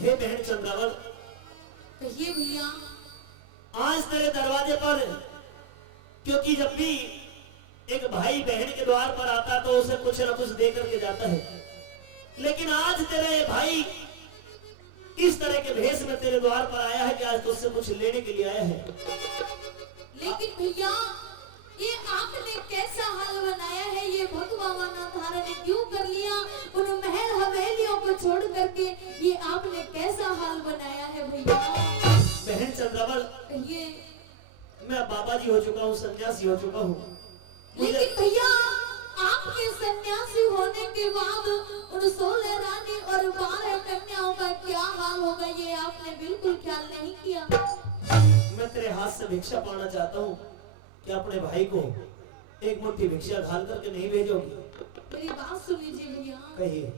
हे बहन चंद्रावल, कहिए भैया। आज तेरे दरवाजे पर, क्योंकि जब भी एक भाई बहन के द्वार पर आता तो उसे कुछ न कुछ दे करके जाता है, लेकिन आज तेरे भाई इस तरह के भेष में तेरे द्वार पर आया है कि आज तुझसे कुछ लेने के लिए आया है। लेकिन भैया, ये आपने कैसा हाल बनाया है? ये भगवान धारा ने क्यों कर लिया? उन महल हवेलियों को छोड़ करके ये आपने कैसा हाल बनाया है भैया? बहन चंद्रावल, कहिए। मैं बाबा जी हो चुका हूँ, सन्यासी हो चुका हूँ। लेकिन भैया, आपके सन्यासी होने के बाद उन 16 रानी और 12 कन्याओं का क्या हाल होगा, ये आपने बिल्कुल ख्याल नहीं किया। मैं तेरे हाथ से भिक्षा पाना चाहता हूँ कि अपने भाई को एक मुट्ठी भिक्षा घाल करके नहीं भेजोगी? मेरी बात सुन लीजिए भैया। कहिए।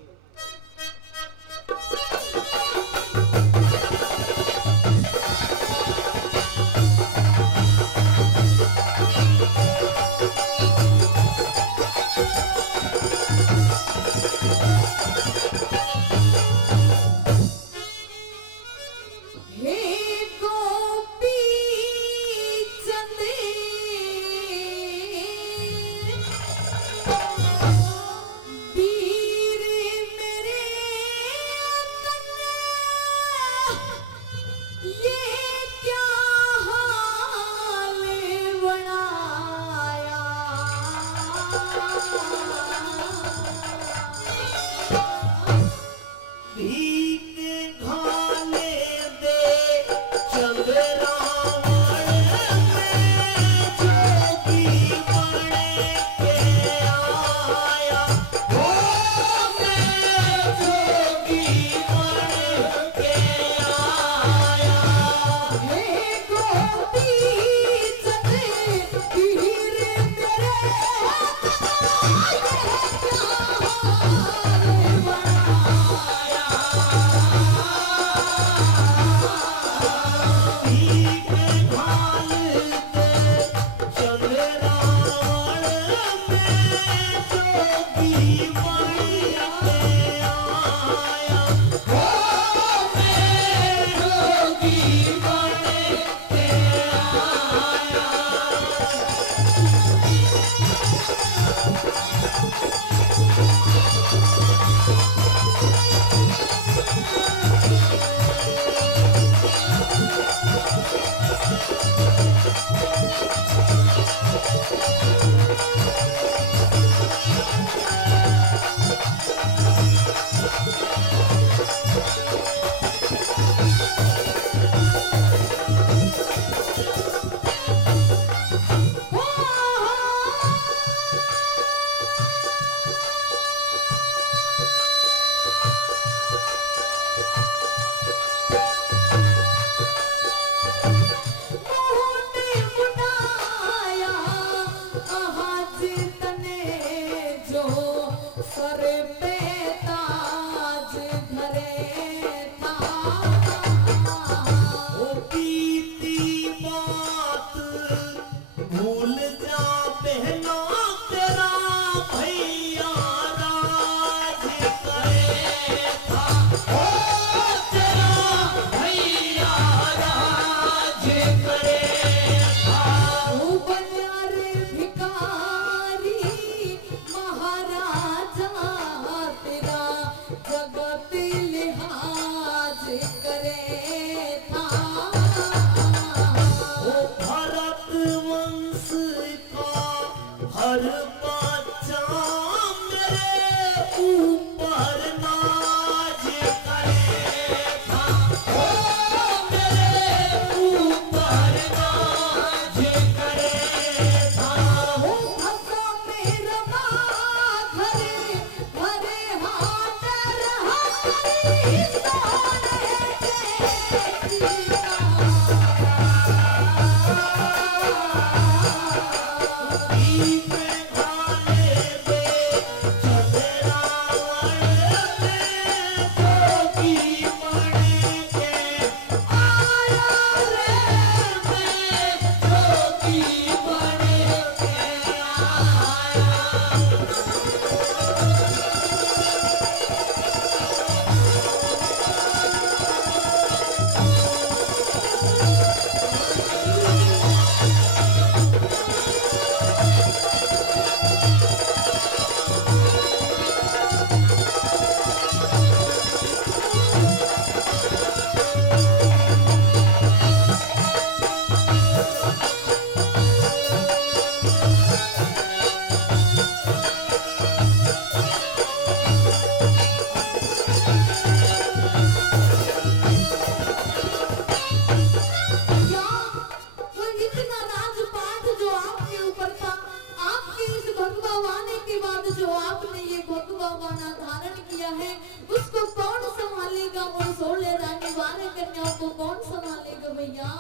गांव को कौन संभालेगा भैया?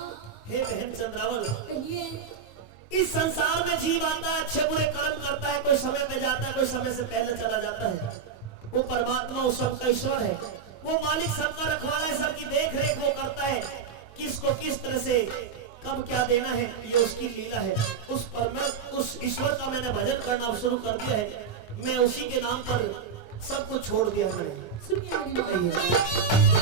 हे बहन चंद्रावल, कहिए। इस संसार में जीव आता है, अच्छे बुरे कर्म करता है, कोई समय पे जाता है, कोई समय से पहले चला जाता है। वो परमात्मा उस सबका ईश्वर है, वो मालिक सबका रखवाला है, सबकी देख रेख वो करता है। किसको किस तरह से कब क्या देना है ये उसकी लीला है। उस ईश्वर का मैंने भजन करना शुरू कर दिया है। मैं उसी के नाम पर सब कुछ छोड़ दिया मैंने। सुनिए मेरी बात।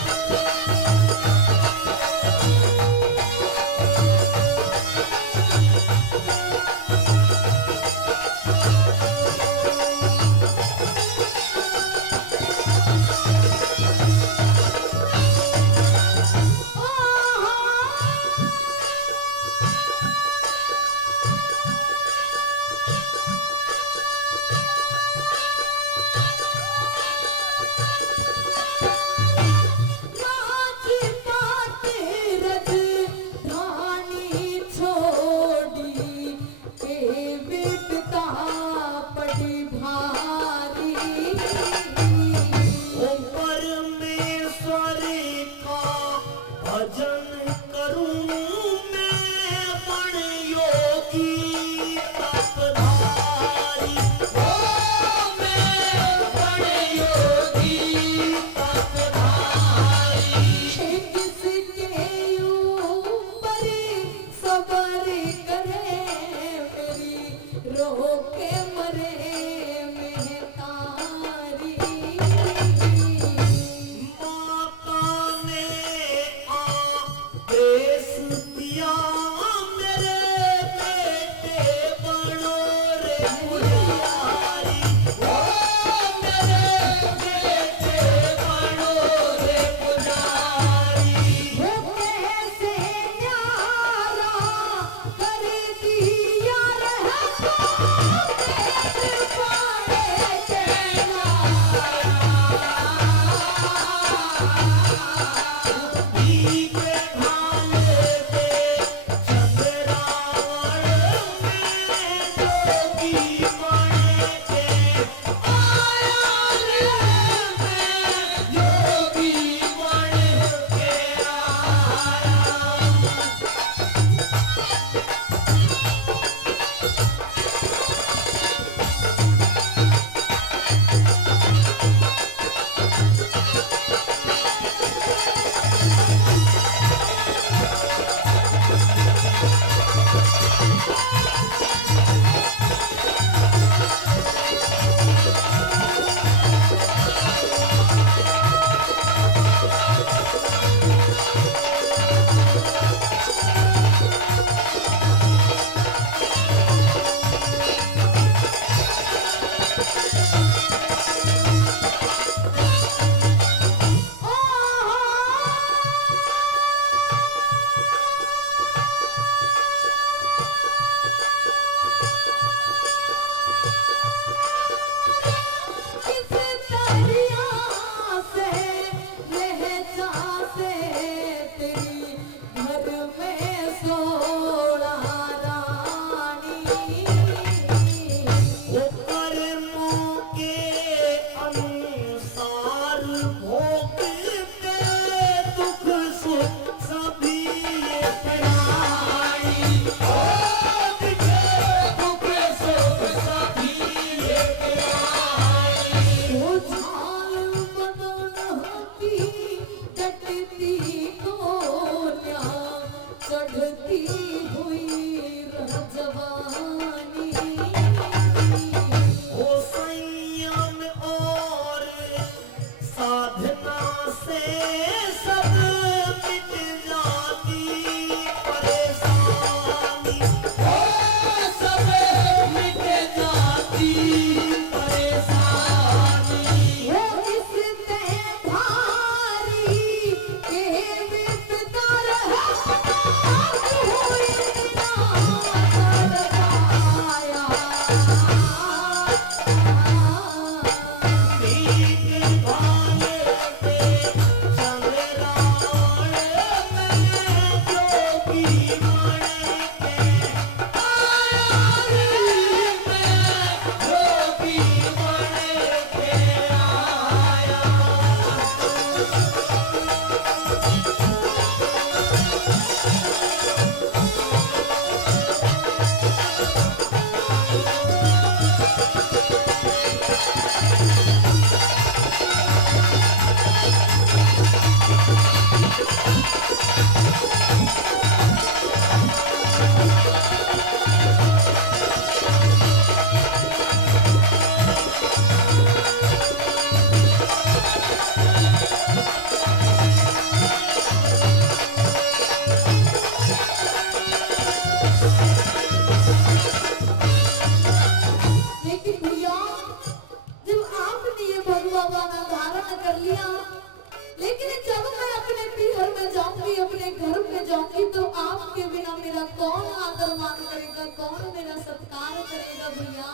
अपने घर पे जाऊंगी तो आपके बिना मेरा कौन आदर मान करेगा, कौन मेरा सत्कार करेगा भैया।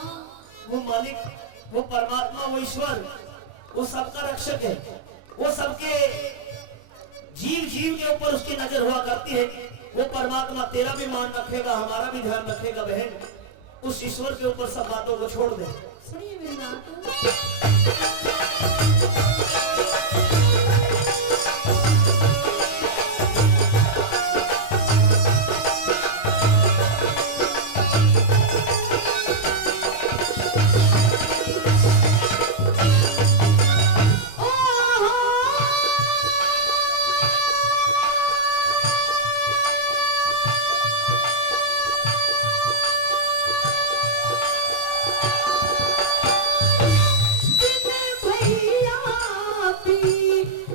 वो मालिक, वो परमात्मा, वो ईश्वर, वो सबका रक्षक है। वो सबके जीव जीव के ऊपर उसकी नजर हुआ करती है। वो परमात्मा तेरा भी मान रखेगा, हमारा भी ध्यान रखेगा बहन। उस ईश्वर के ऊपर सब बातों को छोड़ दे। सुनिए मेरी बात।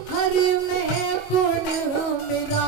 हर में गुण मेरा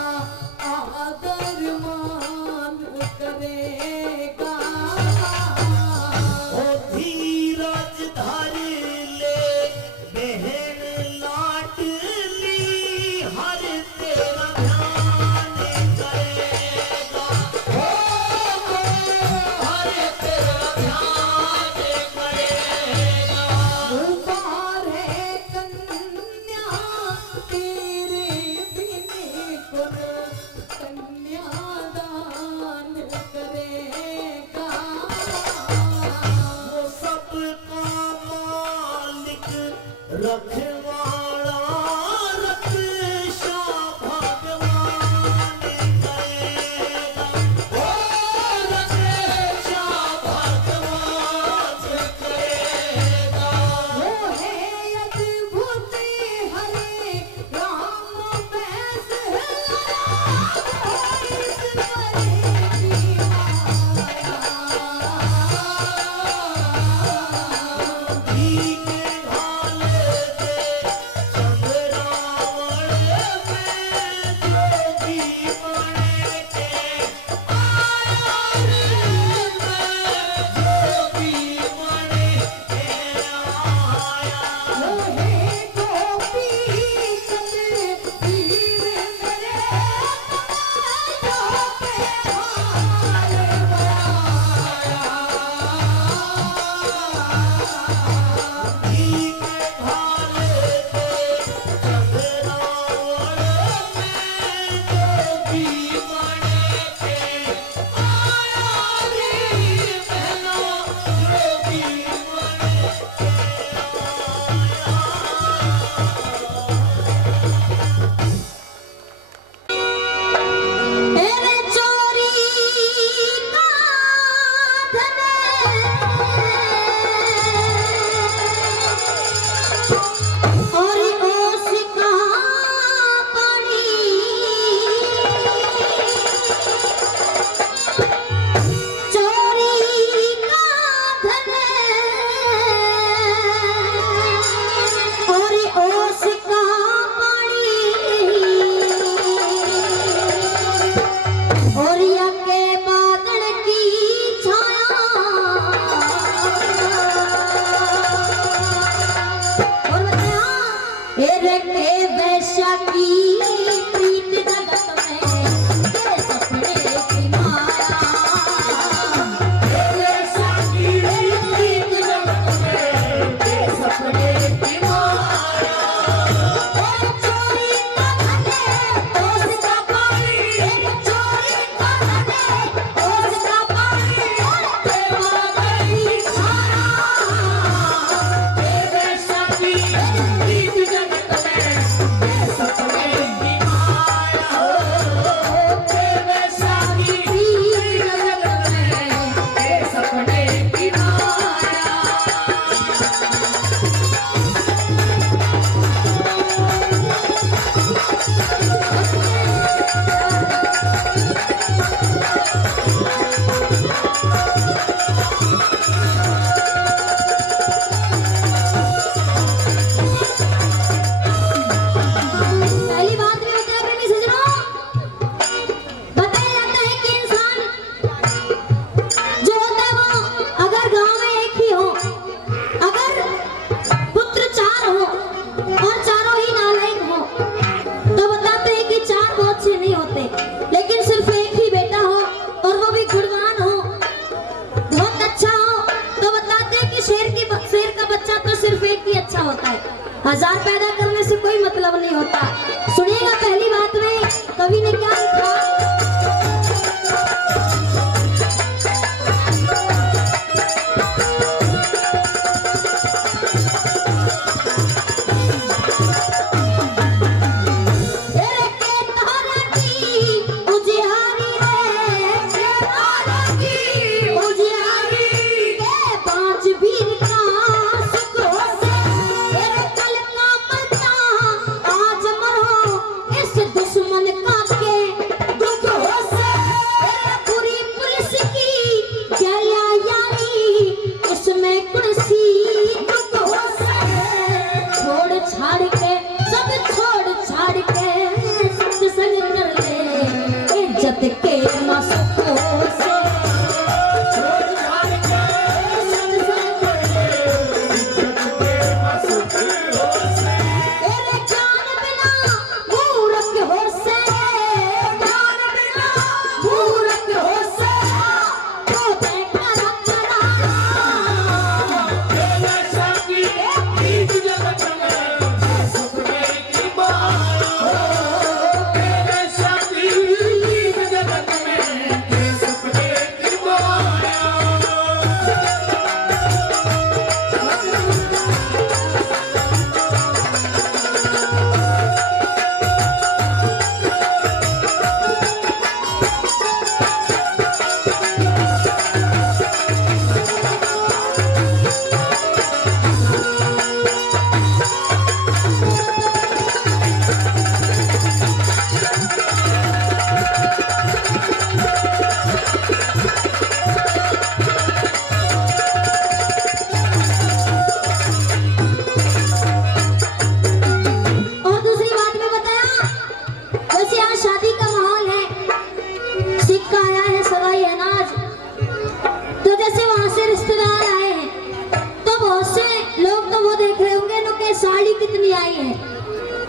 कवि ने क्या लिखा?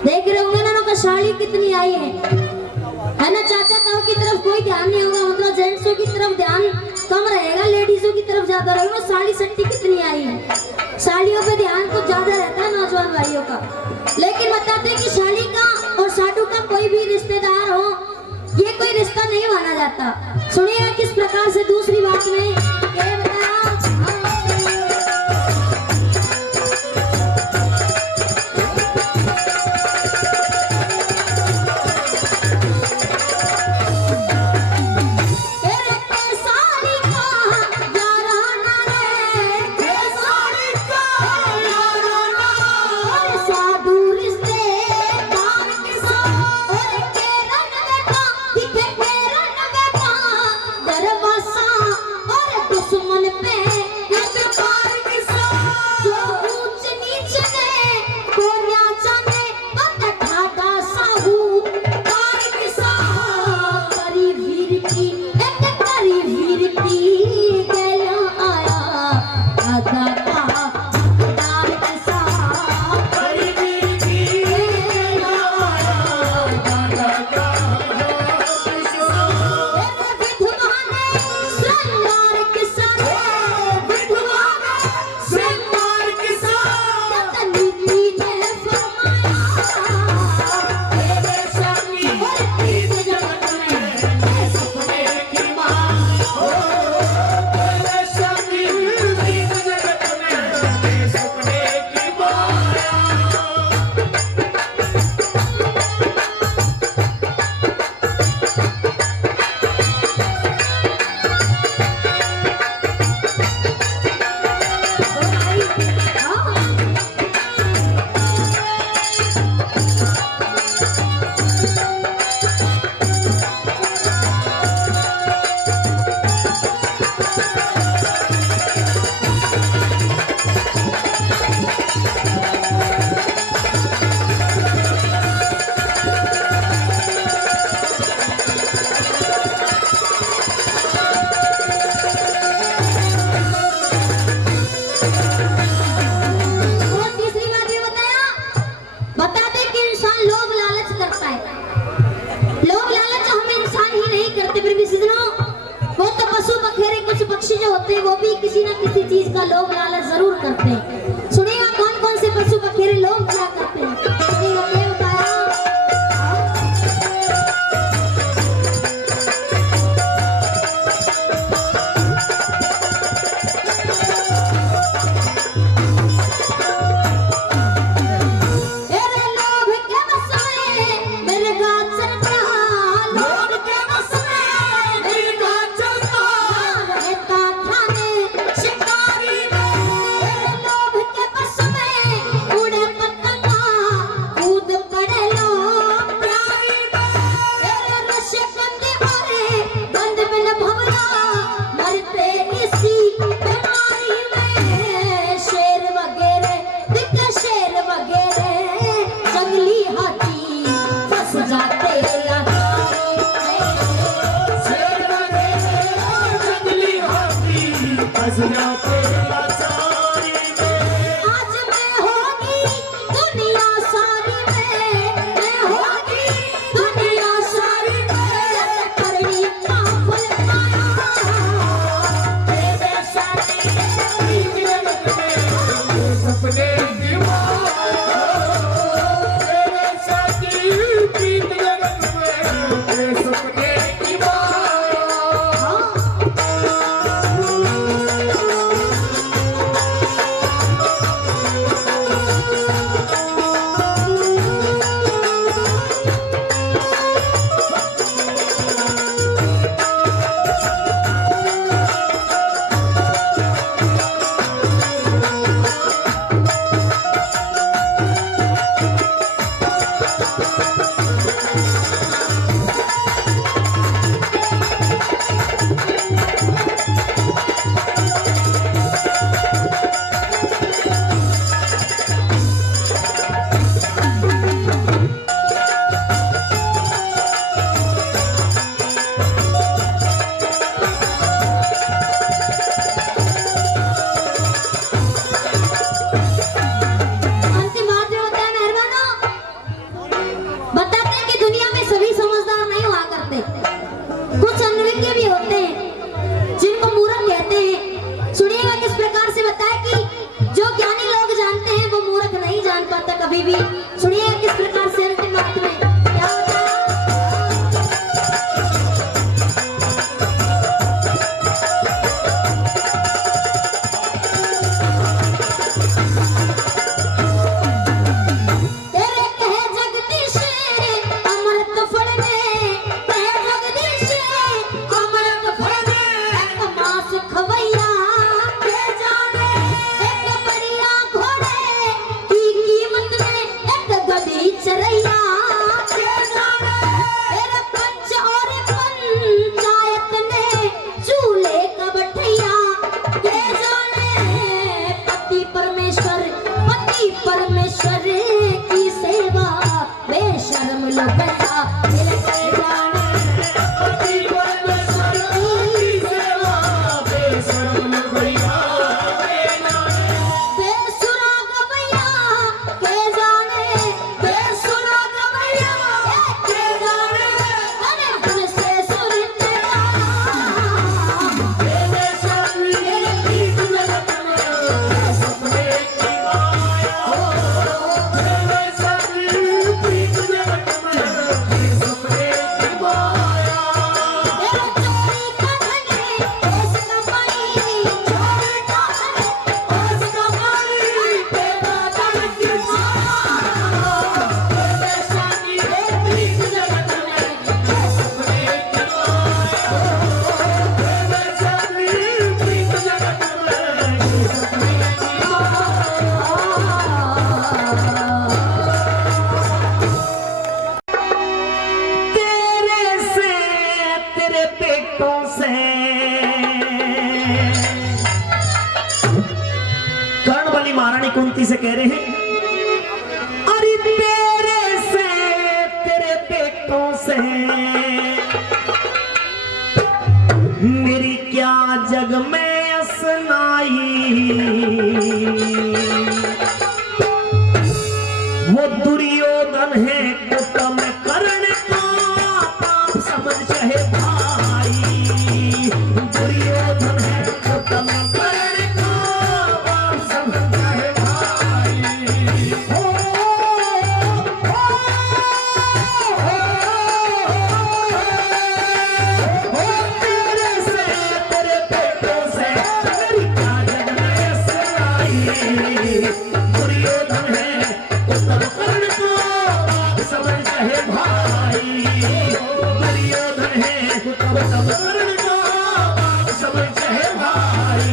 देख रहे होंगे ना उनका साड़ी कितनी आई है ना चाचा? ताऊ की तरफ कोई ध्यान नहीं होगा, मतलब जेंट्सों की तरफ ध्यान कम रहेगा, लेडीजों की तरफ ज्यादा रहेगा। साड़ी सट्टी कितनी आई है, साड़ियों पे ध्यान कुछ ज्यादा रहता है नौजवान भाइयों का। लेकिन बताते हैं कि साड़ी का और साडू का कोई भी रिश्तेदार हो, ये कोई रिश्ता नहीं माना जाता। सुनिए किस प्रकार से दूसरी बात में ये बताया। वो भी किसी न किसी चीज का लोभ लालच जरूर करते हैं। सुनिएगा कौन कौन से पशु पखेरे लोग क्या करते हैं। दुनिया पे लाचारी में, आज मैं होगी दुनिया सारी में, मैं होगी दुनिया सारी में, करनी काफल माया। तेरे साथी जगत में सपने की माया, तेरे साथी जगत में सपने की माया। कुंती से कह रहे हैं, अरे तेरे से तेरे पेटों से मेरी क्या जग में असनाई, वो दुर्योधन है कुटम कर्ण का पाप समझ चाहे भाई, दुर्योधन है कुटम कर्ण का पाप समझ चाहे भाई। हो, तेरे से तेरे पेटों से मेरी क्या जग में असनाई, दुर्योधन है कुटम कर्ण का पाप समझ चाहे भाई, दुर्योधन है कुटम कर्ण का पाप समझ चाहे भाई।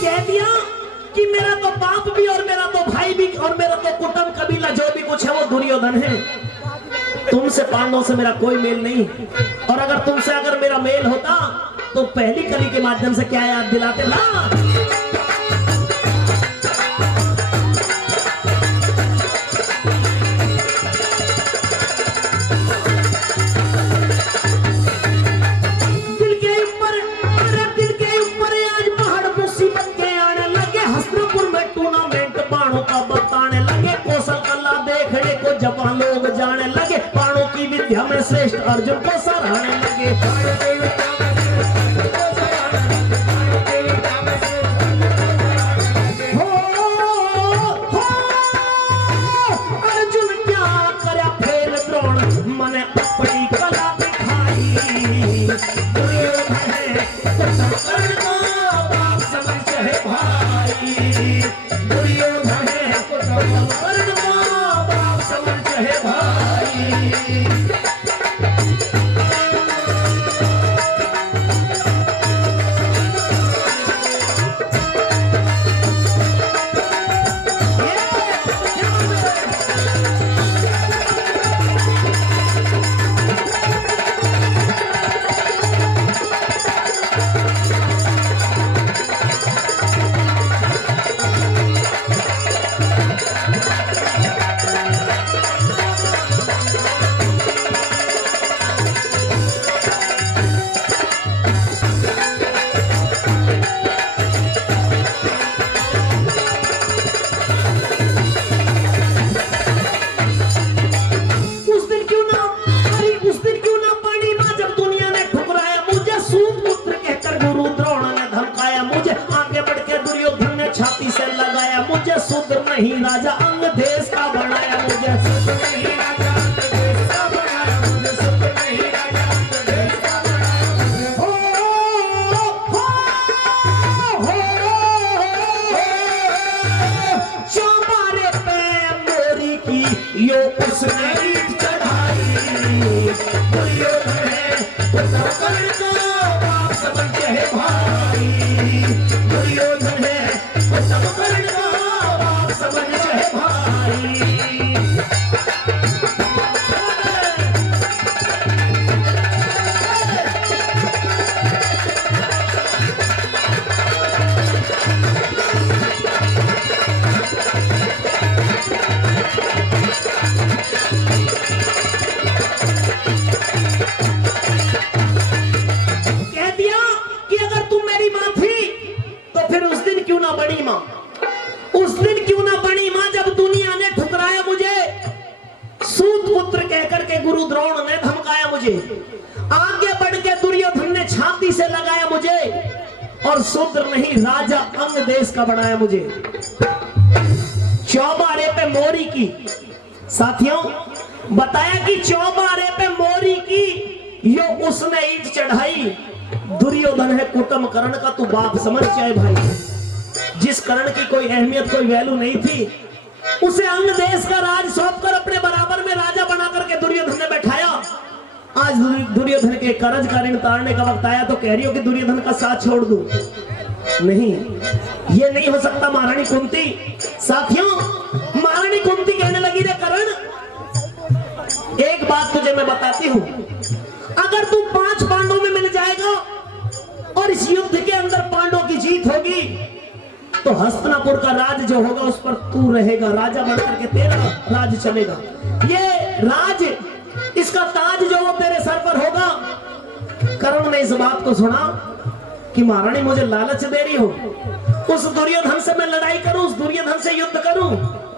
कह दिया कि मेरा तो बाप भी और मेरा तो भाई भी और मेरा तो कुटुंब कबीला जो भी कुछ है वो दुर्योधन है। तुमसे पांडवों से मेरा कोई मेल नहीं, और अगर तुमसे अगर मेरा मेल होता तो पहली कली के माध्यम से क्या याद दिलाते ना। हमें श्रेष्ठ अर्जुन को सराहने लगे। हो अर्जुन क्या करया फेल द्रोण मने अपनी कला दिखाई। दुर्योधन है कर्ण को बाप समझ है भाई। दुर्योधन है कर्ण को बाप समझ है भाई। नहीं राजा अंग देश का बनाया मुझे। नहीं राजा अंग देश का बनाया मुझे। नहीं राजा अंग देश का बनाया मुझे। चौबारे पे मोरी की यो उसने ईंट चढ़ाई। दुर्योधन है कर्ण को बाप समझ है भाई। दुर्योधन है कर्ण को समझ है भाई। कह दिया कि अगर तुम मेरी मां थी तो फिर उस दिन क्यों ना बड़ी मां। उस दिन क्यों ना बनी मां जब दुनिया ने ठुकराया मुझे। सूत पुत्र कहकर के गुरु द्रोण ने धमकाया मुझे। आगे बढ़ के दुर्योधन ने छाती से लगाया मुझे, और शूद्र नहीं राजा अंग देश का बनाया मुझे। चौबारे पे मोरी की, साथियों बताया कि चौबारे पे मोरी की यो उसने ईंट चढ़ाई। दुर्योधन है कुटुंब कर्ण का तू बाप समझ जाए भाई। जिस कर्ण की कोई अहमियत कोई वैल्यू नहीं थी, उसे अंग देश का राज सौंपकर अपने बराबर में राजा बना करके दुर्योधन ने बैठाया। आज दुर्योधन के कर्ज का ऋण तारने का वक्त आया तो कह रही हो कि दुर्योधन का साथ छोड़ दूं। नहीं, ये नहीं हो सकता महारानी कुंती। साथियों महारानी कुंती कहने लगी रे कर्ण, एक बात तुझे मैं बताती हूं, अगर तू 5 पांडवों में मिल जाएगा और इस युद्ध के अंदर पांडवों की जीत होगी तो हस्तिनापुर का राज जो होगा उस पर तू रहेगा, राजा बनकर के तेरा राज चलेगा। ये राज, इसका ताज जो वो तेरे सर पर होगा। कर्ण ने इस बात को सुना कि महारानी मुझे लालच दे रही हो, उस दुर्योधन से मैं लड़ाई करूं, उस दुर्योधन से युद्ध करूं।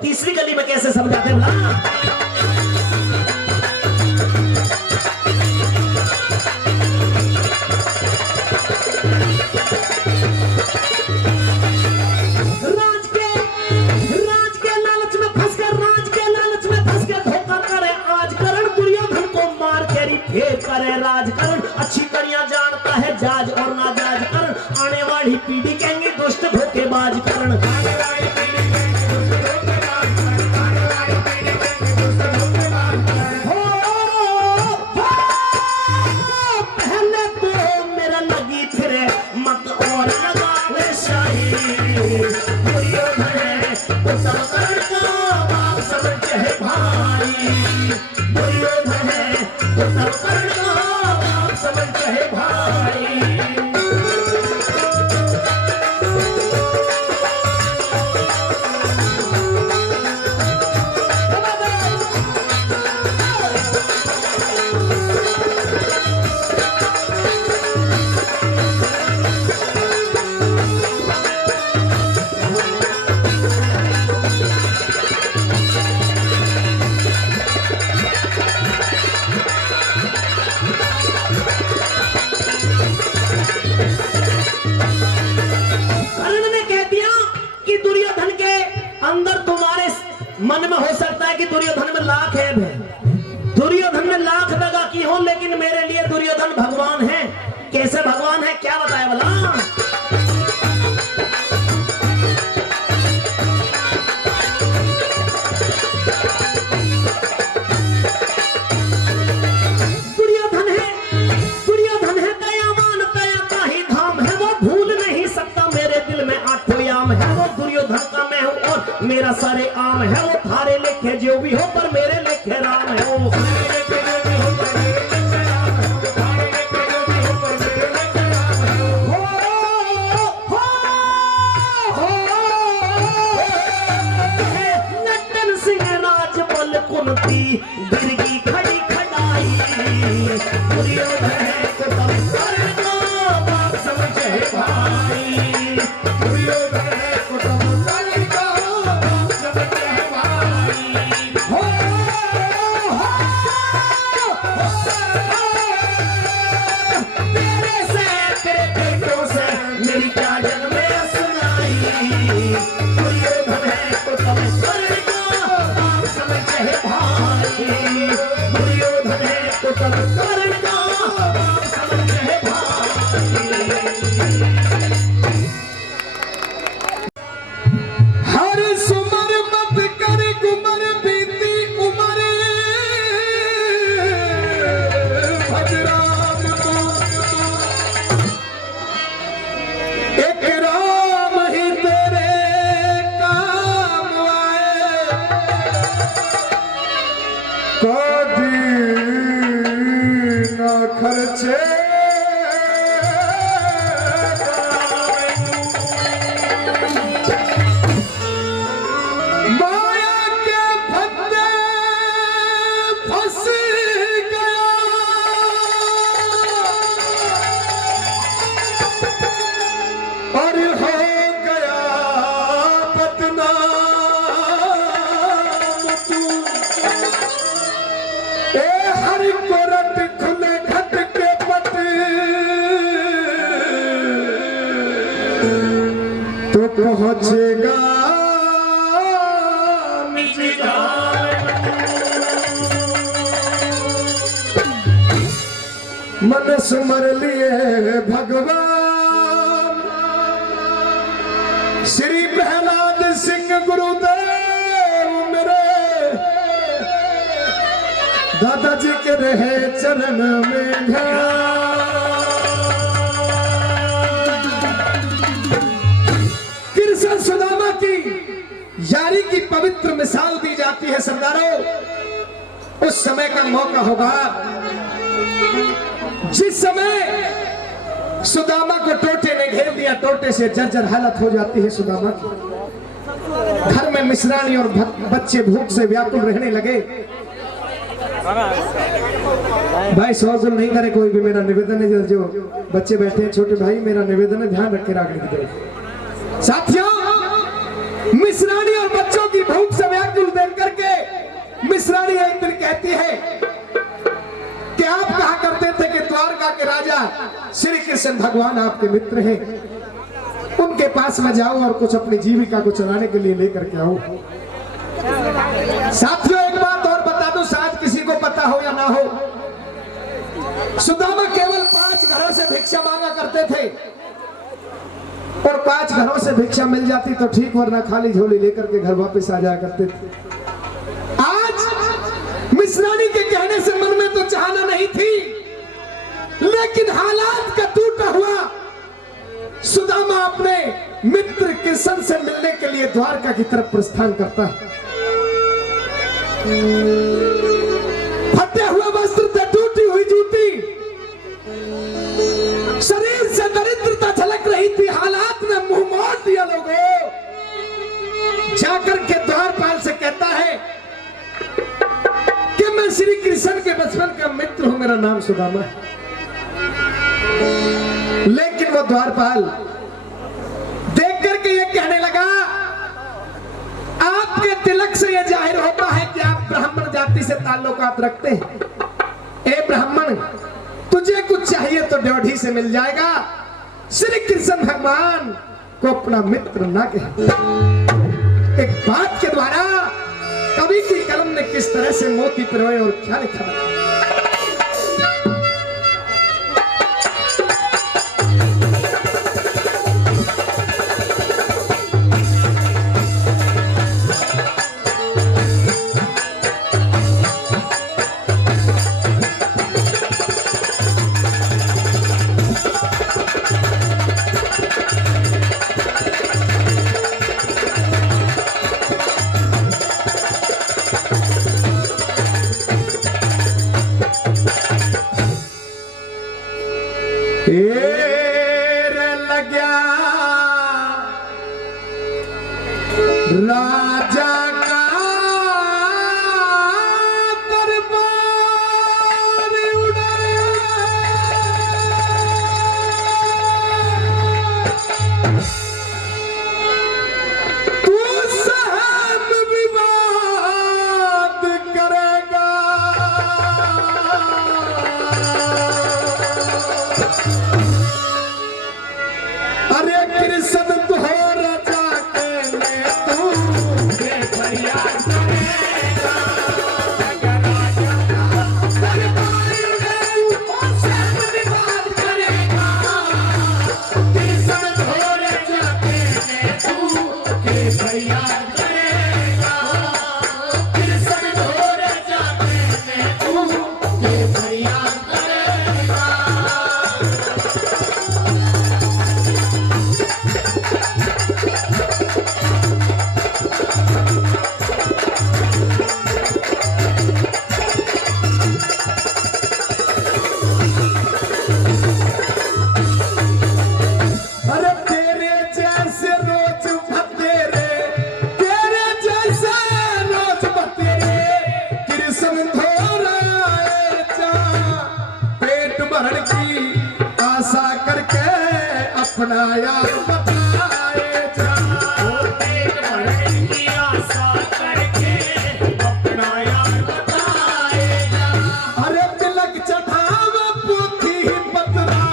तीसरी कली में कैसे समझाते भला। करे राजकरण, अच्छी कड़ियां जानता है जाज और नाजाज करण। आने वाली पीढ़ी कहेंगे दुष्ट धोखेबाज करण। पहले तो मेरा लगी फिरे मत और लगावे शाही। दुर्योधन है तो सब करण का गायब है। दुर्योधन ने लाख दगा की हो, लेकिन मेरे लिए दुर्योधन भगवान है। कैसे भगवान है, क्या बताया भला? दुर्योधन है दयावान, दया का ही धाम है। वो भूल नहीं सकता मेरे दिल में आठों याम है। वो दुर्योधन का मैं हूँ और मेरा सारे आम है। वो थारे लेखे जो भी हो पर मेरे लेखे राम है। वो नटन सिंह राज बल कुंती गिरगी खड़ी खड़ाई। दुर्योधन है तो तब सारे को बात समझे भाई। दुर्योधन है तो तब सारे को बात समझे भाई। हो तेरे से तेरे बेटों से मेरी क्या जन्म में सुनाई। दुर्योधन है तो तब सारे को बात समझे भाई। दुर्योधन है तो तब सारे को बात समझे भाई। हर सुमर मत कर गुमर बीती उमर भजराम को एक राम ही तेरे काम आए। कभी न खर्चे माया के फंदे फंस गया। और हो गया बदनाम तू। ए हरि को रट खुले घट के पट तो पहुंचेगा मन सुमर लिए भगवान श्री प्रहलाद सिंह गुरुदेव मेरे दादाजी के रहे चरण में ध्यान। कृष्ण सुदामा की यारी की पवित्र मिसाल दी जाती है सरदारों। उस समय का मौका होगा जिस समय सुदामा को टोटे ने घेर दिया। टोटे से जर्जर हालत हो जाती है सुदामा की। घर में मिश्रानी और बच्चे भूख से व्याकुल रहने लगे। भाई शोरगुल नहीं करे कोई भी, मेरा निवेदन है। जो बच्चे बैठे हैं छोटे भाई, मेरा निवेदन है ध्यान रख के राखने की तरफ। साथियों, मिश्रानी और बच्चों की भूख से व्याकुल देख करके मिश्रानी एक दिन कहती है कि आप कहा करते थे कि द्वारका के राजा श्री कृष्ण भगवान आपके मित्र हैं, उनके पास में जाओ और कुछ अपनी जीविका को चलाने के लिए लेकर के आओ। साथियों, एक बात और बता दूं, शायद किसी को पता हो या ना हो, सुदामा केवल 5 घरों से भिक्षा मांगा करते थे और 5 घरों से भिक्षा मिल जाती तो ठीक, वरना खाली झोली लेकर के घर वापस आ जाया करते थे। आज मिश्रानी के कहने से मन में तो चाहना नहीं थी, लेकिन हालात का टूटा हुआ सुदामा अपने मित्र कृष्ण से मिलने के लिए द्वारका की तरफ प्रस्थान करता है। फटे हुए वस्त्र से टूटी हुई जूती, शरीर से दरिद्रता झलक रही थी। हालात ने मुंह मोड़ दिया लोगों। जाकर के द्वारपाल से कहता है कि मैं श्री कृष्ण के बचपन का मित्र हूं, मेरा नाम सुदामा है। लेकिन वो द्वारपाल देख करके ये कहने लगा, आपके तिलक से यह जाहिर होता है कि आप ब्राह्मण जाति से ताल्लुकात रखते हैं। ए ब्राह्मण, तुझे कुछ चाहिए तो ड्योढ़ी से मिल जाएगा। श्री कृष्ण भगवान को अपना मित्र ना कहे। एक बात के द्वारा कवि की कलम ने किस तरह से मोती पिरोए और क्या लिखा था। राजा का दरबार उड़ाया, तू सहम विवाद करेगा, अरे कृष्ण तो राजा के ने तू के फरियाद करेगा, अगर राजा दरबार में सहम विवाद करेगा, कृष्ण तो राजा के ने तू के फरियाद करेगा, कृष्ण तो राजा के ने तू के फरियाद करेगा। अरे तेरे जैसे रोज भतेरे, तेरे जैसे रोज भतेरे, कृष्ण धोरा आए जा, पेट भरण की आशा करके अपना यार बताए जा, पेट भरण की आशा करके अपना यार बताए जा। अरे तिलक चढ़ावा पोथी पतरा,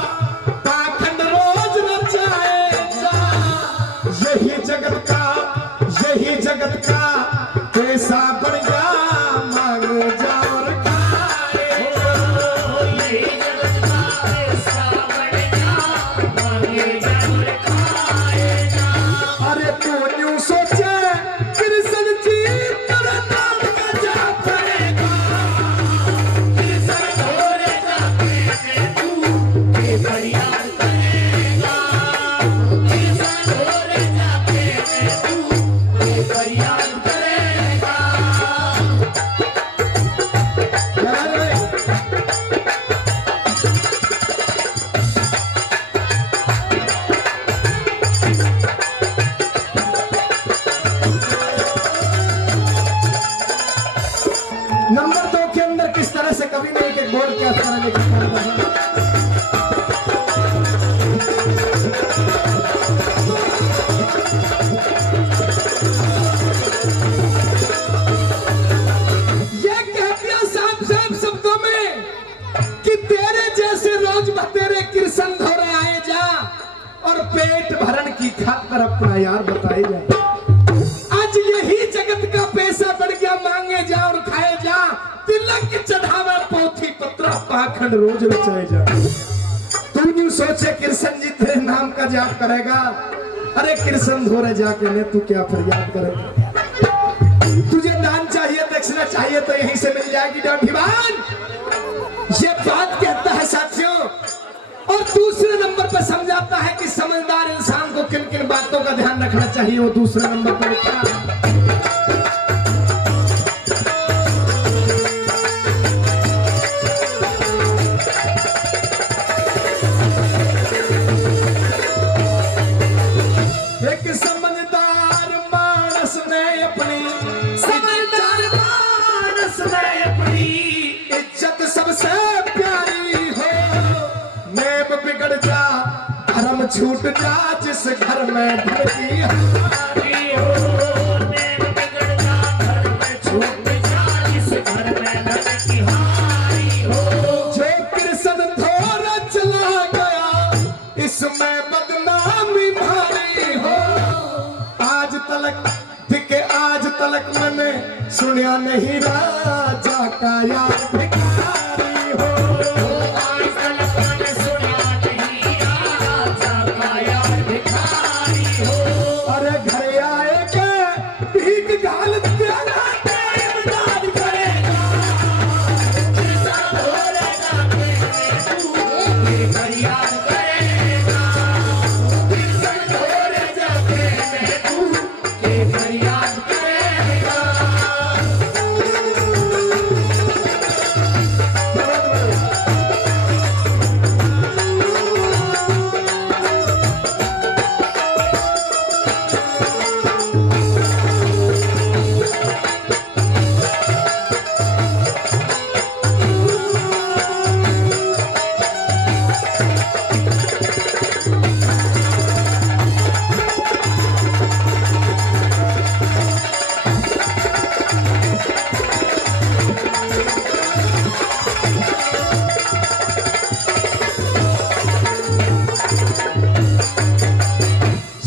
पाखंड रोज रचाए जा, यही जगत का पैसा बन जा, मांग जा और खाए जा, यही जगत का पैसा बन जा, मांगे जा और खाए जा। अरे तू यूं सोचे कृष्ण जी तेरा नाम का जाप करेगा, कृष्ण धोरे जाके तू के फरियाद करेगा, कृष्ण धोरे जाके तू के फरियाद करेगा। नंबर 2 के अंदर किस तरह से कवि ने एक बोल क्या तरह लिखा है। ये कह दिया साफ साफ शब्दों में कि तेरे जैसे रोज भतेरे कृष्ण धोरा आए जा, और पेट भरण की खातर अपना यार बताए जा। आज यही जगत का पैसा बढ़ गया, मांगे जा और खाए जा, तिलक चढ़ावा पोथी पत्रा पाखंड रोज रचाए जा। तू यूं सोचे कृष्ण जी तेरे नाम का जाप करेगा, अरे कृष्ण धोरे जाके ने तू क्या फरियाद करेगा। तुझे दान चाहिए, दक्षिणा चाहिए तो यहीं से मिल जाएगी ढीवान, ये बात कहता है साथियों। और दूसरे नंबर पर समझाता है कि समझदार इंसान को किन किन बातों का ध्यान रखना चाहिए, वो दूसरे नंबर पर लिखा है। एक समझदार मानस ने अपनी इज्जत सबसे प्यारी हो, नेम बिगड़ जा धर्म छूट जा, जिस घर में धन की हानि हो, नेम बिगड़ जा धर्म छूट जा, जिस घर में धन की हानि हो। जो कृष्ण धोरा चला गया, इसमें बदनामी भारी हो, आज तलक मैंने सुनिया नहीं राजा का यार भिखारी हो। अरे घर आए के भीख गाल तेरा इमदाद करेगा।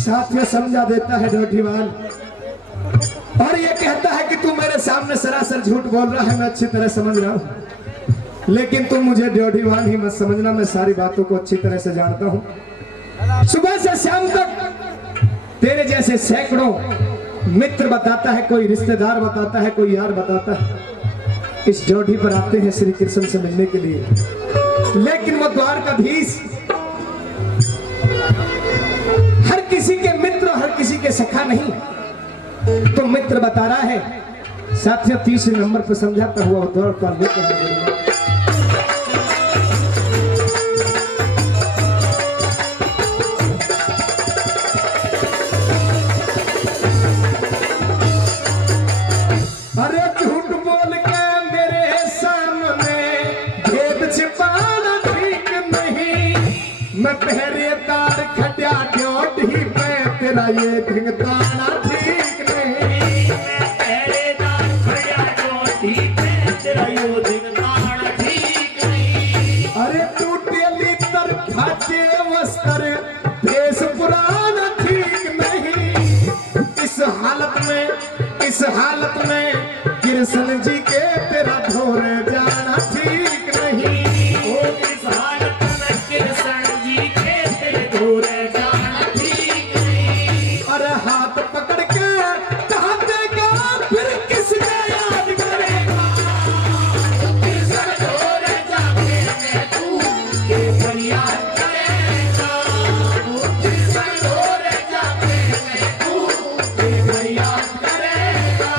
साथ में समझा देता है ढोटीवाल और ये कहता है कि तू मेरे सामने सरासर झूठ बोल रहा है, मैं अच्छी तरह समझ रहा हूं, लेकिन तुम मुझे ढोटीवाल ही मत समझना, मैं सारी बातों को अच्छी तरह से जानता हूं। सुबह से शाम तक तेरे जैसे सैकड़ों मित्र बताता है, कोई रिश्तेदार बताता है, कोई यार बताता है, इस ढोटी पर आते हैं श्री कृष्ण से मिलने के लिए, लेकिन वो द्वारकाधीश हर किसी के मित्र, हर किसी के सखा नहीं। तो मित्र बता रहा है साथियों, तीसरे नंबर पर समझाता हुआ दौड़ पर लेकर अरे झूठ बोल के मेरे सामने भेद छिपाना ठीक नहीं, मैं पहरेदार खटिया ड्यूटी पे तेरा ये ढिंगताना ठीक नहीं, मैं पहरेदार खटिया ड्यूटी पे तेरा ये ढिंगताना ठीक नहीं। अरे टूटे लीतर खाते वस्त्र देश पुराना ठीक नहीं, इस हालत में कृष्ण जी के तेरा धोर जाना ठीक नहीं। ओ इस हालत में कृष्ण जी के तेरे धोर जाना ठीक नहीं। अरे हाथ पकड़ के कहा देगा फिर किसने याद करेगा, कृष्ण धोर जाके मैं तू के फरियाद करेगा, कृष्ण धोर जाके मैं तू के फरियाद करेगा।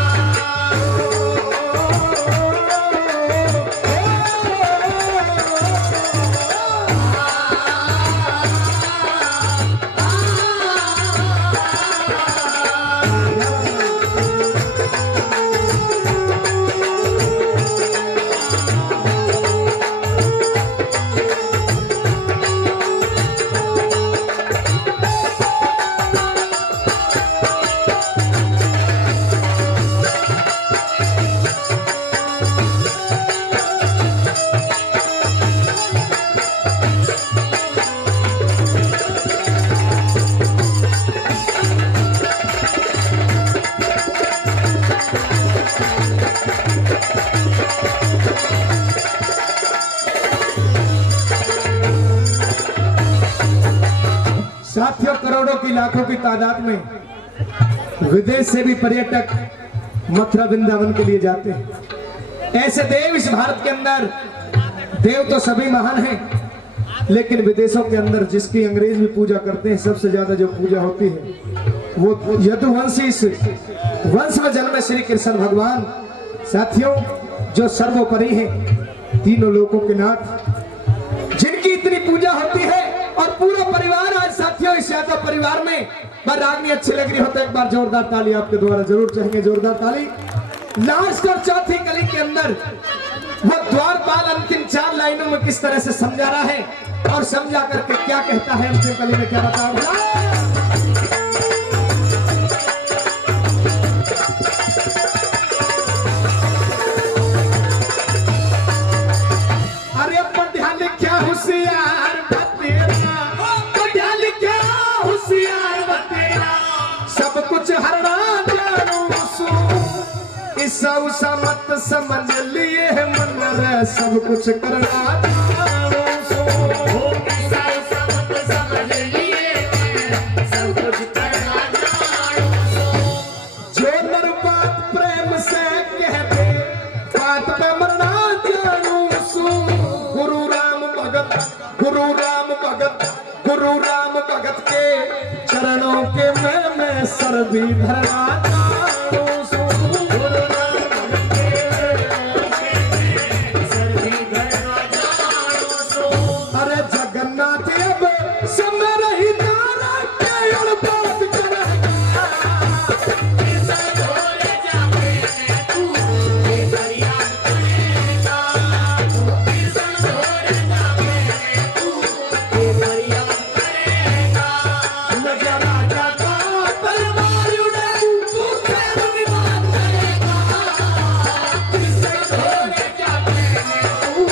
साथियों, करोड़ों की लाखों की तादाद में विदेश से भी पर्यटक मथुरा वृंदावन के लिए जाते हैं। ऐसे देव इस भारत के अंदर, देव तो सभी महान हैं, लेकिन विदेशों के अंदर जिसकी अंग्रेज भी पूजा करते हैं, सबसे ज्यादा जो पूजा होती है वो यदुवंशी, इस वंश में जन्मे श्री कृष्ण भगवान। साथियों, जो सर्वोपरि हैं, तीनों लोकों के नाथ, जिनकी इतनी पूजा होती है, और पूरा परिवार आज साथियों इस यादव परिवार में रागनी अच्छी लग रही हो तो एक बार जोरदार ताली आपके द्वारा जरूर चाहेंगे, जोरदार ताली। लास्ट और चौथी कली के अंदर वो द्वारपाल अंतिम 4 लाइनों में किस तरह से समझा रहा है और समझा करके क्या कहता है, अंतिम कली में क्या बताऊंगा। ईसा उसा मत समझ लिए मन रे सब कुछ करना जानो सो। ईसा उसा मत समझ लिए सब कुछ करना जानो सो। जो नर बात प्रेम से कह दे बात पे मरना जानो सो। गुरु राम भगत के चरणों के मैं सर भी धरना जानो सो। गुरु राम भगत के सर भी धरना जानो सो। अरे जगन्नाथ अब समय रही तारा के और बात करेगा। ईसा ढोले जाके तू ये फरियाद करेगा। ईसा ढोले जाके तू ये फरियाद करेगा। नजर आ जाता तलवार उड़े तू तेर विमान करेगा। ईसा ढोले जाके तू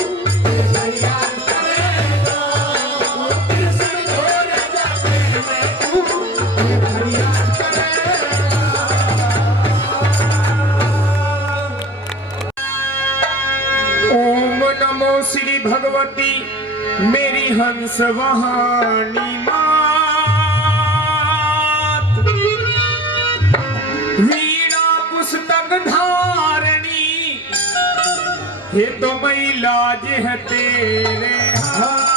ये फरियाद करेगा। ईसा ढोले जाके तू ये फरियाद करेगा। ओम नमो श्री भगवती मेरी हंस वहानी मात। वीणा पुस्तक धारणी हे तो मई लाज है तेरे हाथ।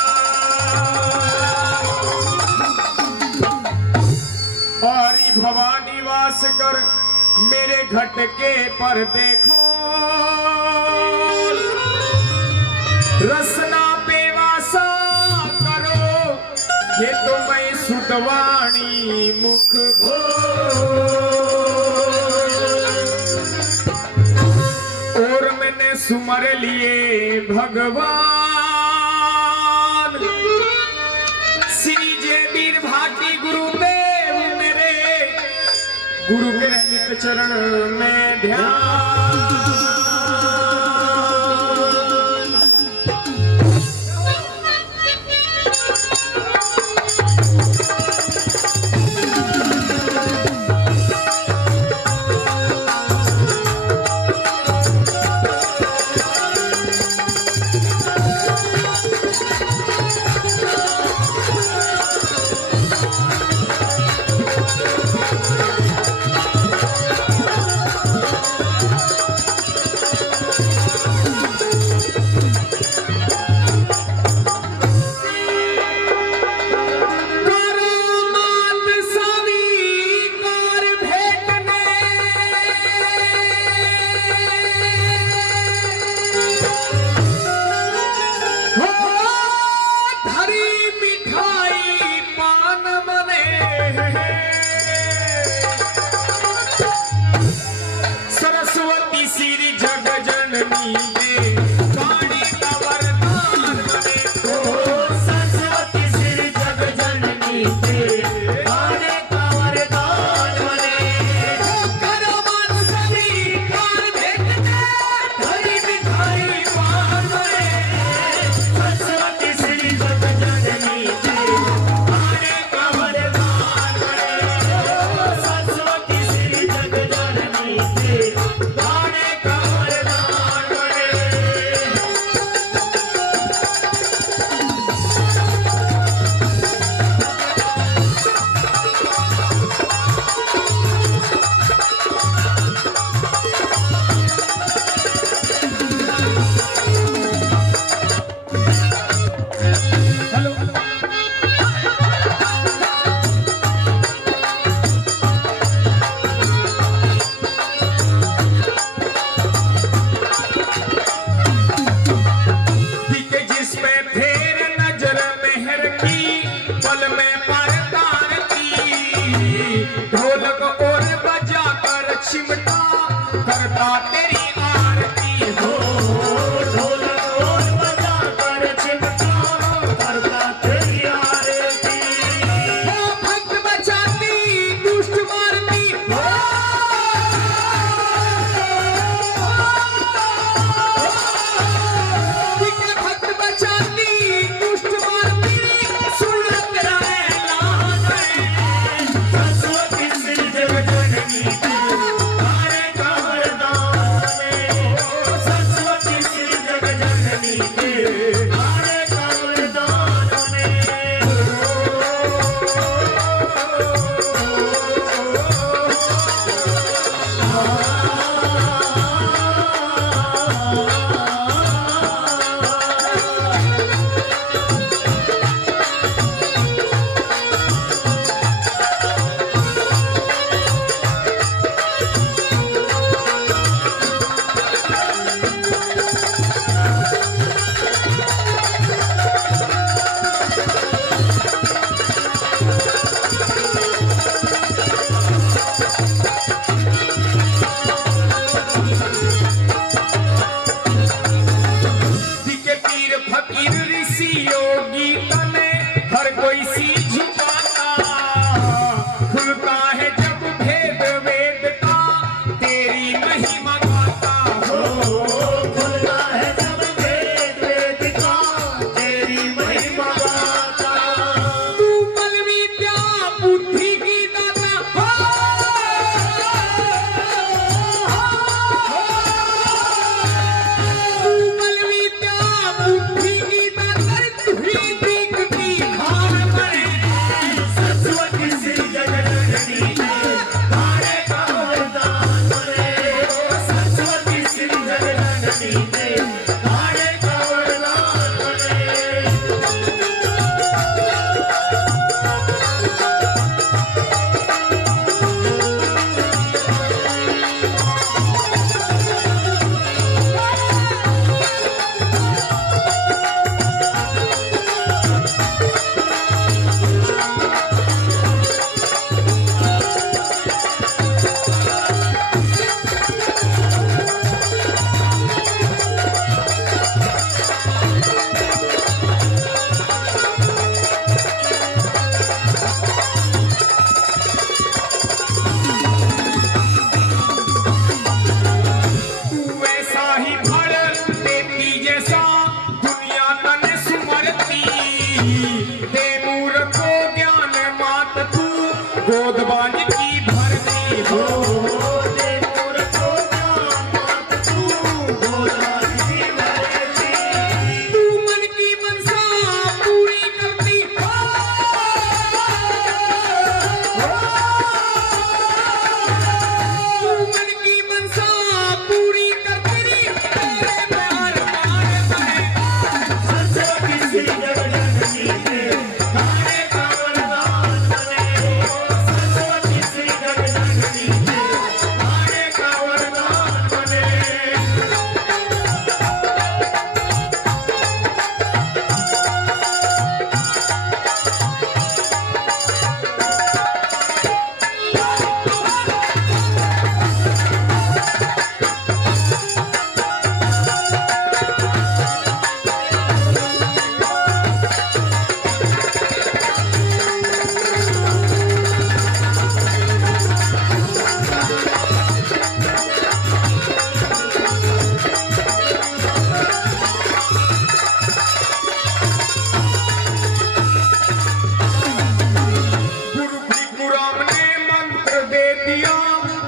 औरी भवानी वास कर मेरे घटके पर देखो। रसना पे वासा करो ये तो मैं सुतवाणी मुख और मैंने सुमर लिए भगवान। श्री जय वीर भाटी गुरुदेव मेरे गुरु के रहने चरण में ध्यान।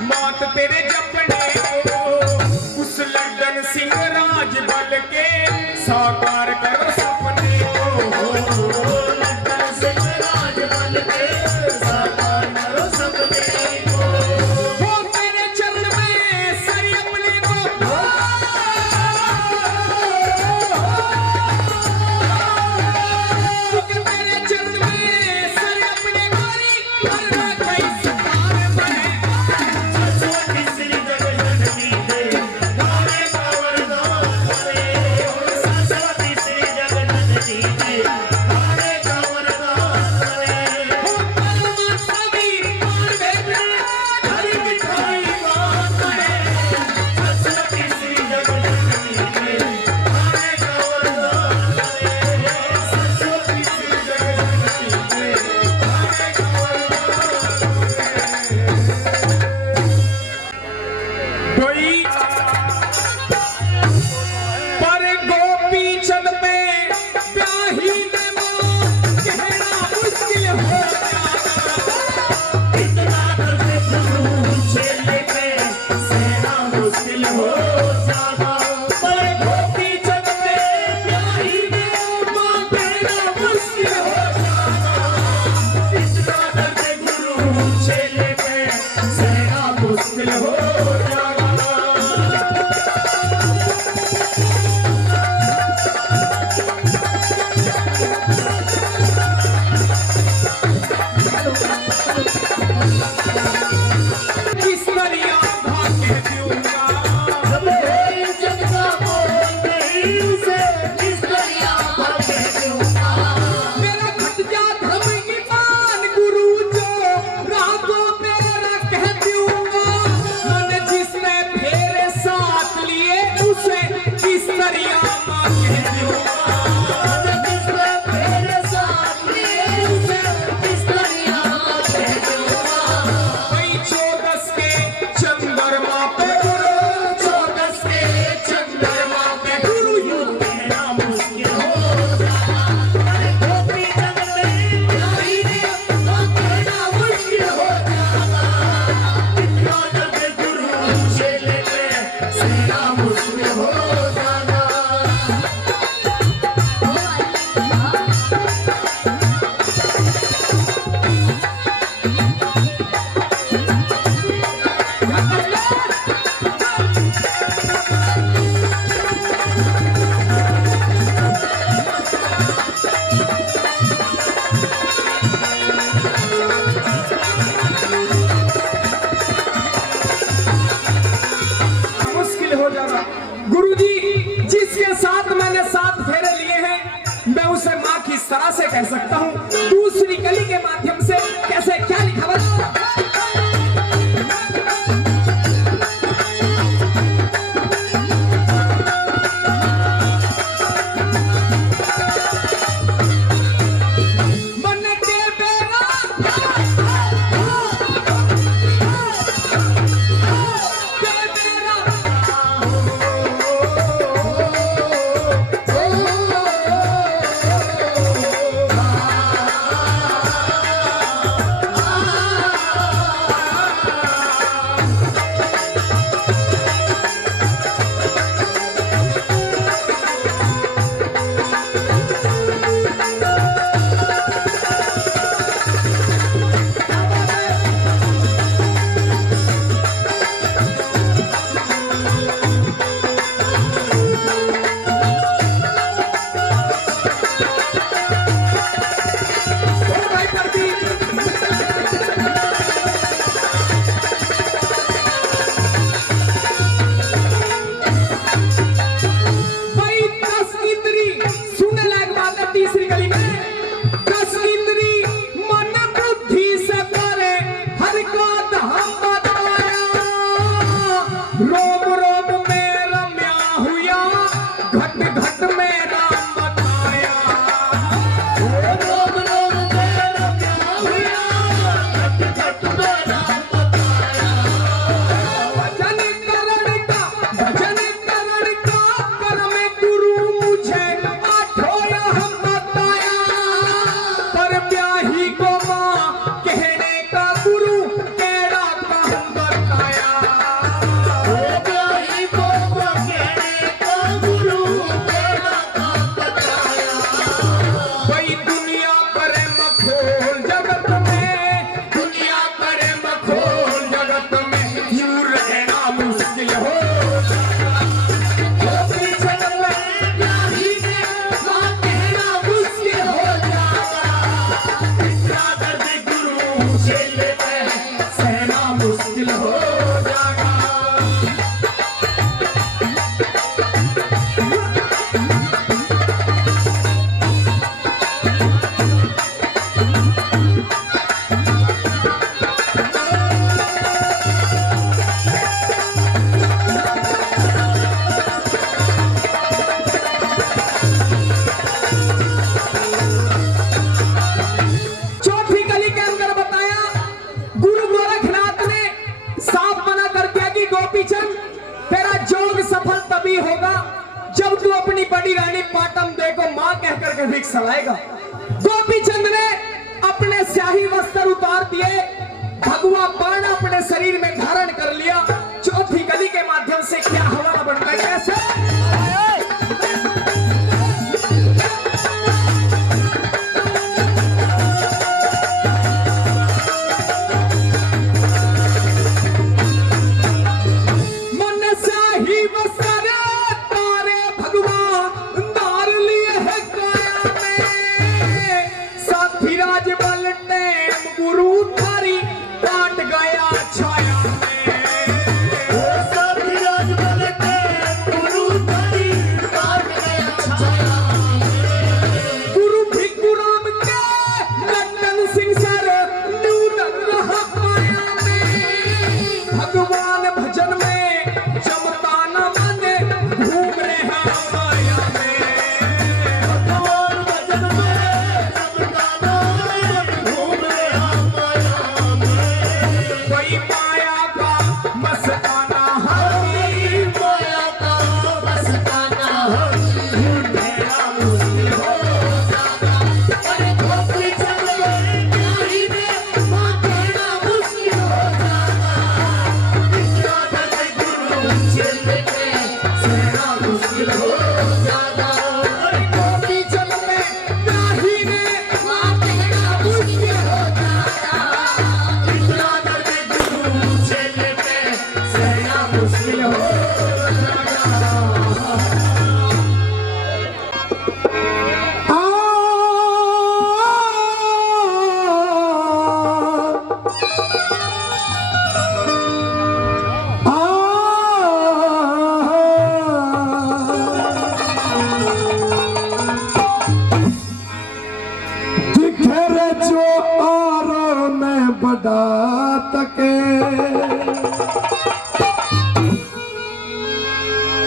मौत तेरे जपने को, उस लंदन सिंह राज बल के साकार करो सपने को। लंदन सिंह राज बल के साकार करो सपने को। वो तेरे चरण में सर अपने को, तेरे चरण में सर अपने गोरी करना कैसे पार बने। सरस्वती श्री जगजननी दे गाने का वरदान करे। सरस्वती श्री जगजननी दे गाने का वरदान करे। हरि मिठाई मान करे। सरस्वती श्री जगजननी दे गाने का वरदान करे। सरस्वती श्री जगजननी दे गाने का कोई पर गोपी चंद पे प्याही ने मां कहना मुश्किल हो इतना करते प्रभु छेले पे सहना मुश्किल हो जाना। पर गोपी चंद पे प्याही ने मां कहना मुश्किल हो जाना। इतना करते गुरु छेले पे सहना मुश्किल हो जाना। किस दरिया भाग्य दूंगा। जग का बोल नहीं उसे किस दरिया भाग्य दूंगा। मेरा घट जा धर्म ईमान गुरु जो रागों मेरा कह दूंगा। मन जिसने फेरे साथ लिए उसे किस दरिया भाग्य दूंगा। जिसने मेरे साथ लिए उसे किस दरिया भाग्य दूंगा। वही 14 के चंद्रमा पे गुरु, 14 के चंद्रमा पे गुरु यूं कहना मुश्किल हो जाना। अरे गोपी चंद में प्यारी ने मां कहना मुश्किल हो जाना। इतना करके गुरु छेले पे सहना मुश्किल हो जाना। मुश्किल हो जाना। गुरुजी जिसके साथ मैंने 7 फेरे लिए हैं मैं उसे माँ की तरह से कह सकता हूँ। दूसरी कली के माध्यम से कैसे क्या लिखा हुआ मन के बेरा मुश्किल हो जाएगा। जब तू अपनी बड़ी रानी पाटम देखो मां कह करके भिक्षा लाएगा। गोपी चंद ने अपने स्याही वस्त्र उतार दिए, भगवा बाण अपने शरीर में धारण कर लिया। चौथी गली के माध्यम से क्या हवाला बनता है, कैसे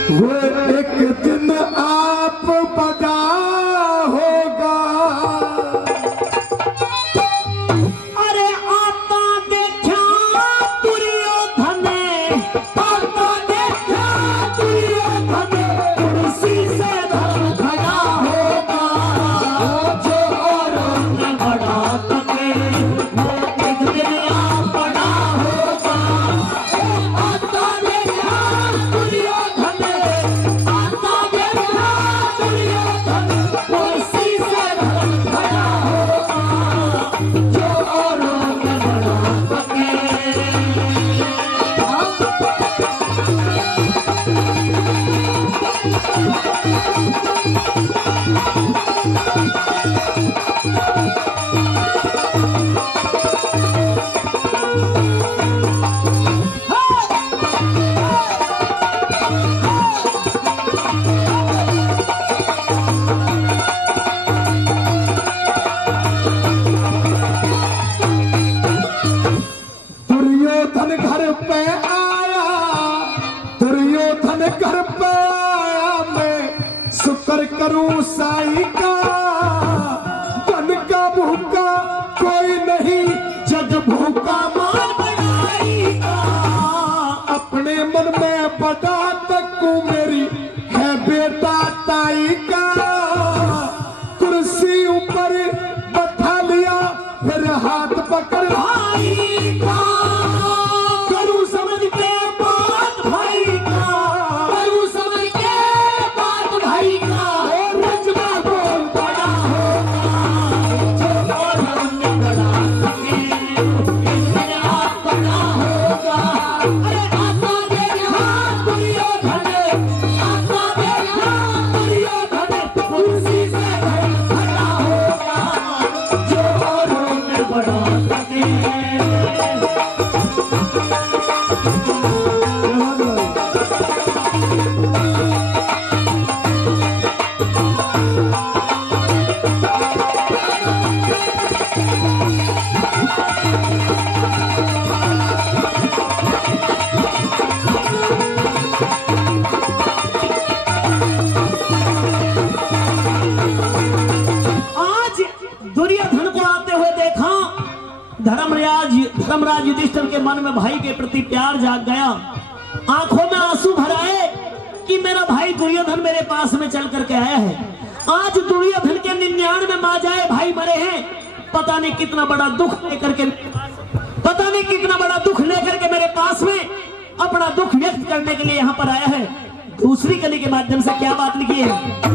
वो एक दिन आप बड़ा होगा। अरे आता देखा दुर्योधन, आता देखा दुर्योधन, कुर्सी से धर्म खड़ा होगा। जो औरों ने बड़ा तके, वो एक दिन आप बड़ा होगा। आता देखा दुर्योधन, आता देखा दुर्योधन, कुर्सी से धर्म खड़ा होगा। जो औरों ने बड़ा तके, दुर्योधन घर पे आया, दुर्योधन घर पे आया, मैं शुक्र करूं साई का। धन का भूखा कोई नहीं, जग भूखा मान बनाएगा। अपने मन में बड़ा तकू मेरी है बेटा ताई का। कुर्सी ऊपर बैठा लिया, फिर हाथ पकड़ भाई का। करूं समझ के बात भाई का, करूं समझ के बात भाई का। और रजवा बोल बड़ा होगा। जो औरों ने बड़ा तके, इसमें आप बड़ा होगा। अरे आता देखा दुर्योधन, आता देखा दुर्योधन, कुर्सी से खड़ा होगा। जो औरों ने बड़ा तके। धर्मराज युधिष्ठिर के मन में भाई के प्रति प्यार जाग गया, आंखों में आंसू भर आए कि मेरा भाई दुर्योधन मेरे पास में चल करके आया है। आज दुर्योधन के 99 माँ जाए भाई मरे हैं, पता नहीं कितना बड़ा दुख लेकर के मेरे पास में अपना दुख व्यक्त करने के लिए यहाँ पर आया है। दूसरी कली के माध्यम से क्या बात लिखी है?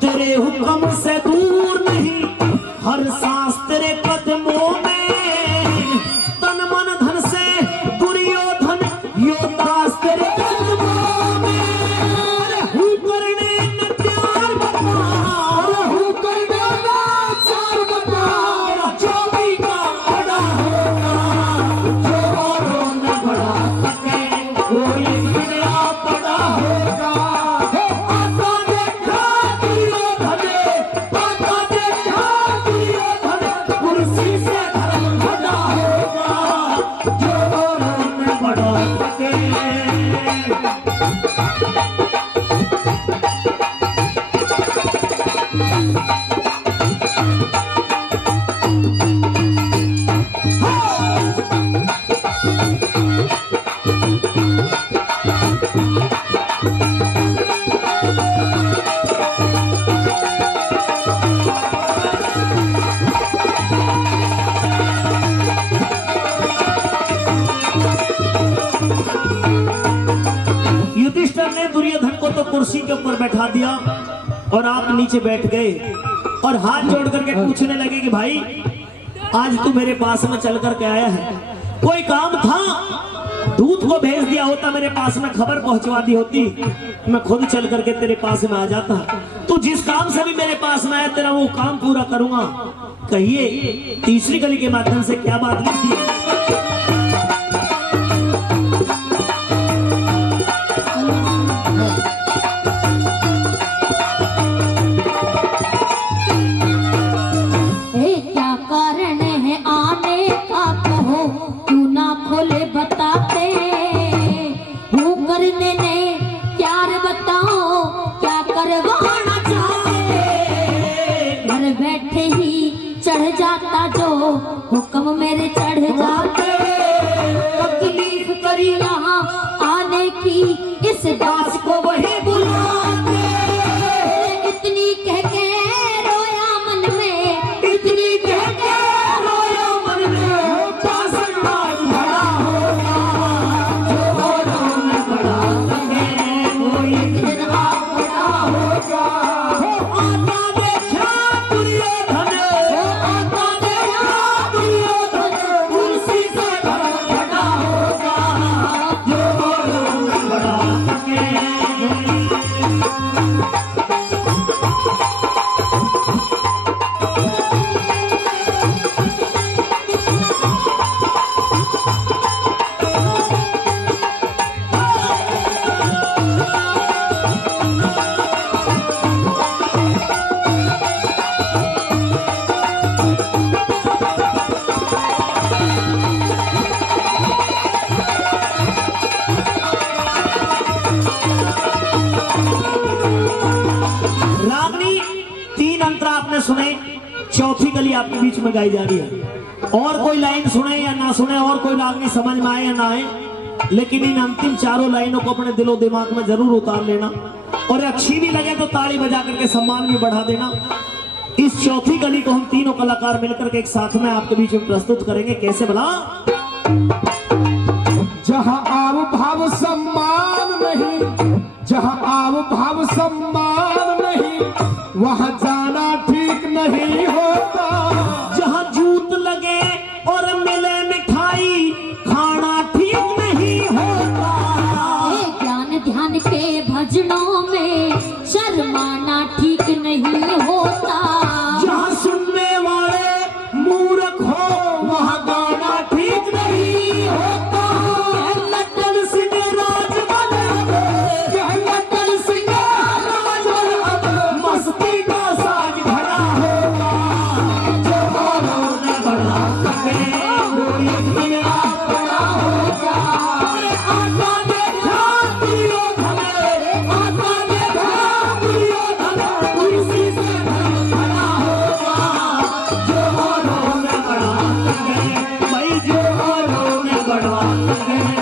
तेरे हुक्म से दूर नहीं, हर सांस तेरे कदमों में, तन मन धन से दुर्योधन योदास तेरे कदमों में। अरे हूँ करने न प्यार बता, हूँ करने न चार बता, जो भी काम बड़ा होगा, जो औरों न बड़ा सके, वो ये दुनिया बड़ा होगा। कुर्सी के ऊपर बैठा दिया और आप नीचे बैठ गए और हाथ जोड़ करके पूछने लगे कि भाई आज तू मेरे पास में चल करके आया है, कोई काम था? दूत को भेज दिया होता, मेरे पास में खबर पहुंचवा दी होती, मैं खुद चल करके तेरे पास में आ जाता। तू जिस काम से भी मेरे पास में आया, तेरा वो काम पूरा करूंगा। कहिए तीसरी कली के माध्यम से क्या बात लिखी है? हुक्म मेरे चढ़ जाते, तकलीफ करी यहाँ आने की, इस दास को वही बुलाते। इतनी कह के रोया मन में, इतनी कह के रोया मन में, पासन राज भरा होगा, जो औरों में बड़ा सके, वो एक दिन आप बड़ा होगा। आता देखा दुर्योधन, आता सुने, चौथी कली आपके बीच में गाई जा रही है। और कोई लाइन सुने या ना सुने, और कोई रागनी समझ में आए या ना आए, लेकिन इन अंतिम चारों लाइनों को अपने दिलो दिमाग में जरूर उतार लेना, और अच्छी भी लगे तो ताली बजा करके सम्मान भी बढ़ा देना। इस चौथी कली को हम तीनों कलाकार मिलकर के एक साथ में आपके बीच में प्रस्तुत करेंगे। कैसे भला? जहाँ आव भाव सम्मान नहीं, जहाँ आव भाव सम्मान नहीं, वहाँ जाना ठीक नहीं होता। जहाँ जूत लगे और मिले मिठाई, खाना ठीक नहीं होता। ज्ञान ध्यान के भजनों में शर्माना ठीक नहीं होता। जहाँ सुनने वाले मूर्ख हो, वहाँ गाना ठीक नहीं होता। लखन सिंह राज बने, लखन सिंह राज बने, मस्ती का साज भरा होगा। जो औरों ने बड़ा सके, वही दुनिया बड़ा होगा। आका देखा दुर्योधन, आका देखा दुर्योधन, कुर्सी से खड़ा होगा। जो औरों ने बड़ा सके, भाई जो औरों ने बड़ा सके।